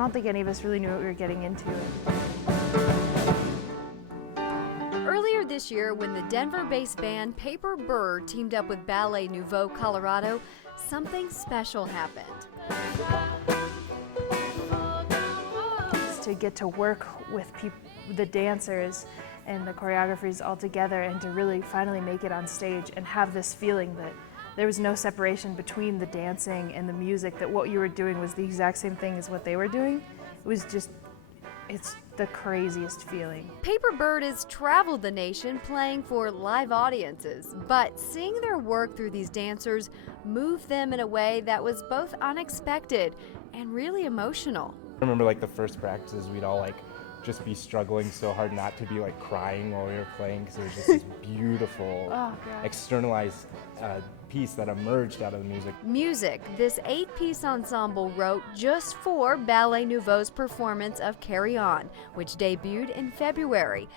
don't think any of us really knew what we were getting into. Earlier this year, when the Denver-based band Paper Bird teamed up with Reel.mov Colorado, something special happened. To get to work with the dancers and the choreographers all together, and to really finally make it on stage and have this feeling that there was no separation between the dancing and the music, that what you were doing was the exact same thing as what they were doing. It was just, it's the craziest feeling. Paper Bird has traveled the nation playing for live audiences, but seeing their work through these dancers moved them in a way that was both unexpected and really emotional. I remember like the first practices, we'd all like just be struggling so hard not to be like crying while we were playing, because it was just this beautiful externalized piece that emerged out of the music. Music, this 8-piece ensemble wrote just for Ballet Nouveau's performance of Carry On, which debuted in February.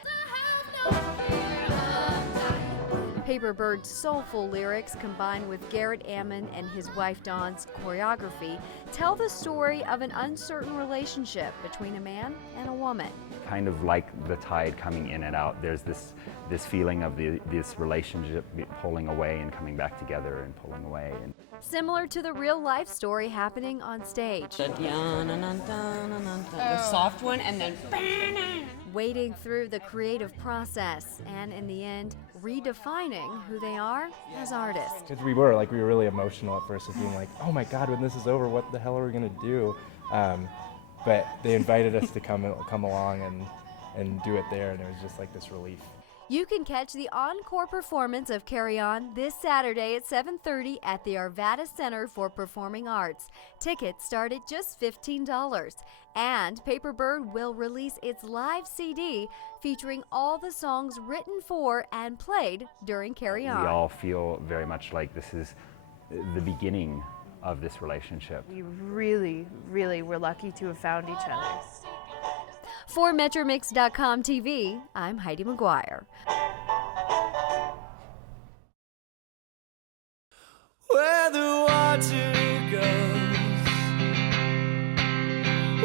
Paper Bird's soulful lyrics, combined with Garrett Ammon and his wife Dawn's choreography, tell the story of an uncertain relationship between a man and a woman. Kind of like the tide coming in and out, there's this feeling of this relationship pulling away and coming back together and pulling away. Similar to the real-life story happening on stage. The soft one, and then wading through the creative process, and in the end, redefining who they are as artists. Because we were really emotional at first, of being like, oh my God, when this is over, what the hell are we gonna do? But they invited us to come along and do it there, and it was just like this relief. You can catch the encore performance of Carry On this Saturday at 7:30 at the Arvada Center for Performing Arts. Tickets start at just $15. And Paper Bird will release its live CD featuring all the songs written for and played during Carry On. We all feel very much like this is the beginning of this relationship. We really, really were lucky to have found each other. For MetroMix.com TV, I'm Heidi McGuire. Where the water goes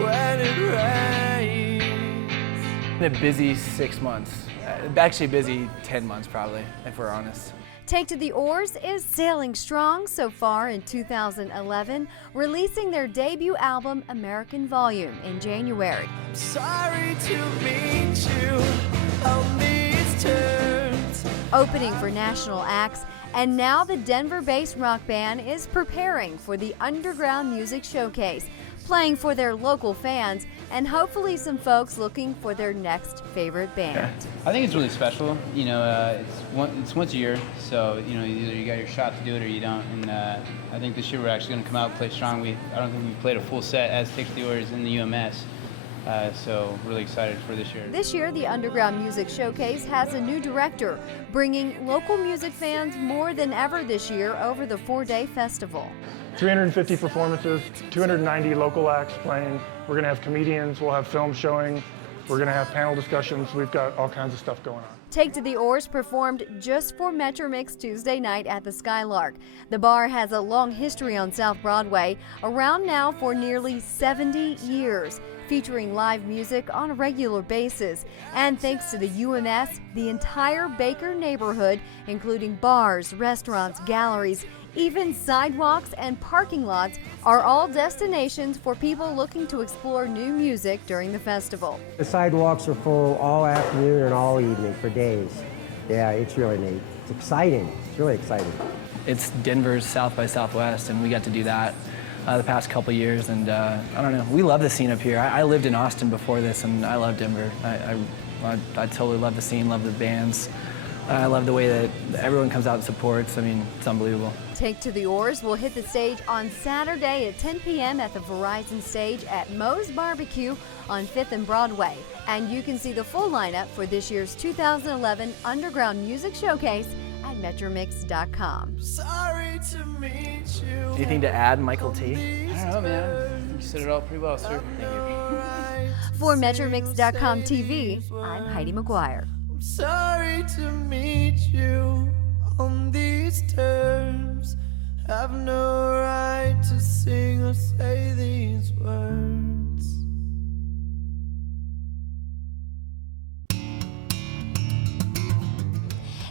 when it rains. A busy 6 months. Actually busy 10 months probably, if we're honest. Take to the Oars is sailing strong so far in 2011, releasing their debut album, American Volume, in January. I'm sorry to meet you on these terms. Opening for national acts, and now the Denver-based rock band is preparing for the Underground Music Showcase, playing for their local fans and hopefully some folks looking for their next favorite band. I think it's really special. You know, it's once a year, so you know either you got your shot to do it or you don't. And I think this year we're actually going to come out and play strong. I don't think we've played a full set as Take to the Oars in the UMS. So really excited for this year. This year, the Underground Music Showcase has a new director, bringing local music fans more than ever this year over the 4-day festival. 350 performances, 290 local acts playing. We're going to have comedians, we'll have film showing, we're going to have panel discussions. We've got all kinds of stuff going on. Take to the Oars performed just for Metro Mix Tuesday night at the Skylark. The bar has a long history on South Broadway, around now for nearly 70 years, featuring live music on a regular basis. And thanks to the UMS, the entire Baker neighborhood, including bars, restaurants, galleries, even sidewalks and parking lots, are all destinations for people looking to explore new music during the festival. The sidewalks are full all afternoon and all evening for days. Yeah, it's really neat. It's exciting. It's really exciting. It's Denver's South by Southwest, and we got to do that the past couple years, and I don't know, we love the scene up here. I lived in Austin before this, and I love Denver. I totally love the scene, love the bands. I love the way that everyone comes out and supports. I mean, it's unbelievable. Take to the Oars will hit the stage on Saturday at 10 p.m. at the Verizon stage at Moe's Barbecue on 5th and Broadway. And you can see the full lineup for this year's 2011 Underground Music Showcase at MetroMix.com. Sorry to meet you. Anything to add, Michael T? I don't know, man. You said it all pretty well, sir. Thank you. For MetroMix.com TV, I'm Heidi McGuire. I'm sorry to meet you on these terms. Have no right to sing or say these words.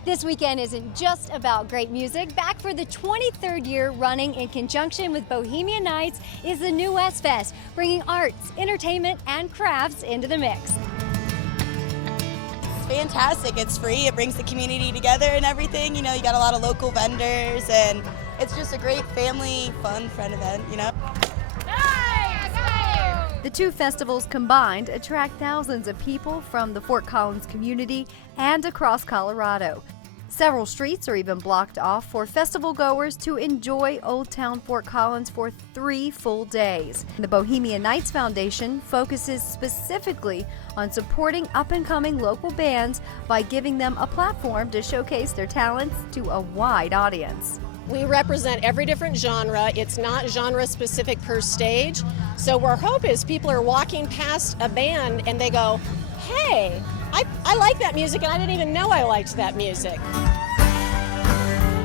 This weekend isn't just about great music. Back for the 23rd year running in conjunction with Bohemian Nights is the New West Fest, bringing arts, entertainment, and crafts into the mix. It's fantastic. It's free. It brings the community together and everything. You know, you got a lot of local vendors, and it's just a great family, fun, friend event, you know. The two festivals combined attract thousands of people from the Fort Collins community and across Colorado. Several streets are even blocked off for festival goers to enjoy Old Town Fort Collins for 3 full days. The Bohemian Nights Foundation focuses specifically on supporting up-and-coming local bands by giving them a platform to showcase their talents to a wide audience. We represent every different genre. It's not genre specific per stage. So our hope is people are walking past a band and they go, hey, I like that music and I didn't even know I liked that music.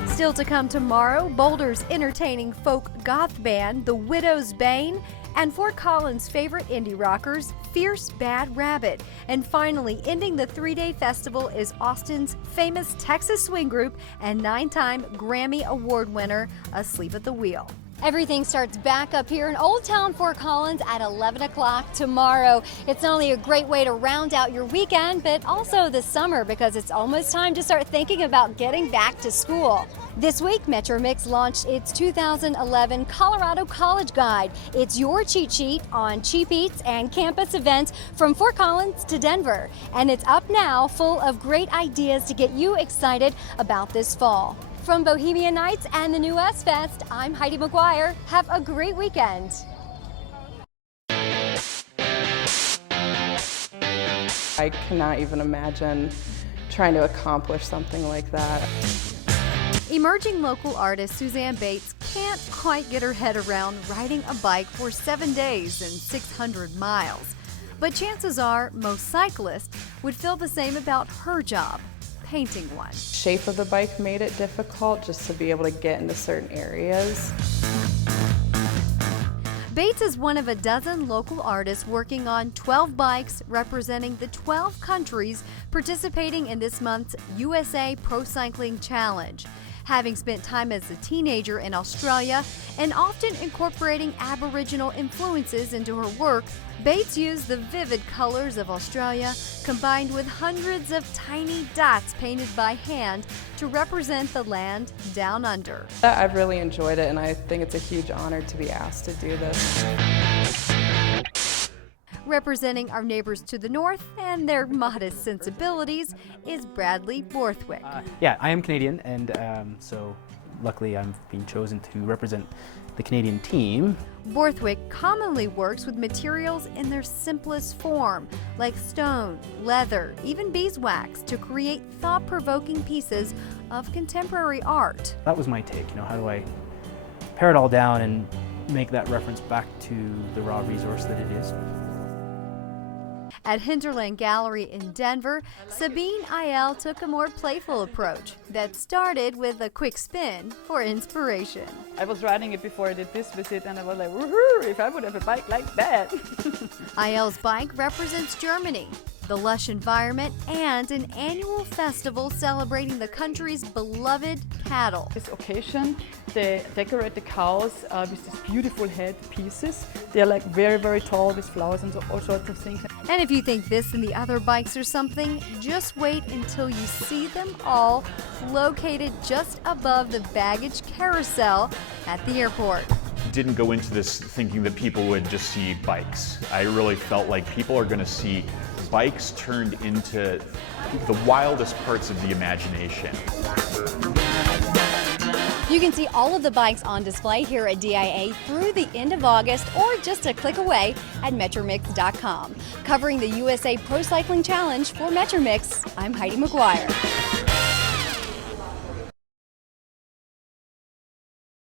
Still to come tomorrow, Boulder's entertaining folk goth band, The Widow's Bane, and Fort Collins' favorite indie rockers, Fierce Bad Rabbit. And finally, ending the 3-day festival is Austin's famous Texas swing group and 9-time Grammy Award winner, Asleep at the Wheel. Everything starts back up here in Old Town Fort Collins at 11 o'clock tomorrow. It's not only a great way to round out your weekend, but also the summer, because it's almost time to start thinking about getting back to school. This week, Metro Mix launched its 2011 Colorado College Guide. It's your cheat sheet on cheap eats and campus events from Fort Collins to Denver. And it's up now, full of great ideas to get you excited about this fall. From Bohemian Nights and the New West Fest, I'm Heidi McGuire. Have a great weekend. I cannot even imagine trying to accomplish something like that. Emerging local artist Suzanne Bates can't quite get her head around riding a bike for 7 days and 600 miles. But chances are most cyclists would feel the same about her job, painting one. Shape of the bike made it difficult just to be able to get into certain areas. Bates is one of a dozen local artists working on 12 bikes representing the 12 countries participating in this month's USA Pro Cycling Challenge. Having spent time as a teenager in Australia and often incorporating Aboriginal influences into her work, Bates used the vivid colors of Australia combined with hundreds of tiny dots painted by hand to represent the land down under. I've really enjoyed it, and I think it's a huge honor to be asked to do this. Representing our neighbors to the north and their modest sensibilities is Bradley Borthwick. Yeah, I am Canadian, and so luckily I'm being chosen to represent the Canadian team. Borthwick commonly works with materials in their simplest form, like stone, leather, even beeswax, to create thought-provoking pieces of contemporary art. That was my take, how do I pare it all down and make that reference back to the raw resource that it is. At Hinterland Gallery in Denver, Sabine Ayel took a more playful approach that started with a quick spin for inspiration. I was riding it before I did this visit, and I was like, woohoo, if I would have a bike like that. Ayel's bike represents Germany, the lush environment, and an annual festival celebrating the country's beloved cattle. This occasion, they decorate the cows with these beautiful head pieces. They're like very, very tall with flowers and all sorts of things. And if you think this and the other bikes are something, just wait until you see them all located just above the baggage carousel at the airport. Didn't go into this thinking that people would just see bikes. I really felt like people are going to see bikes turned into the wildest parts of the imagination. You can see all of the bikes on display here at DIA through the end of August, or just a click away at metromix.com. Covering the USA Pro Cycling Challenge for Metro Mix, I'm Heidi McGuire.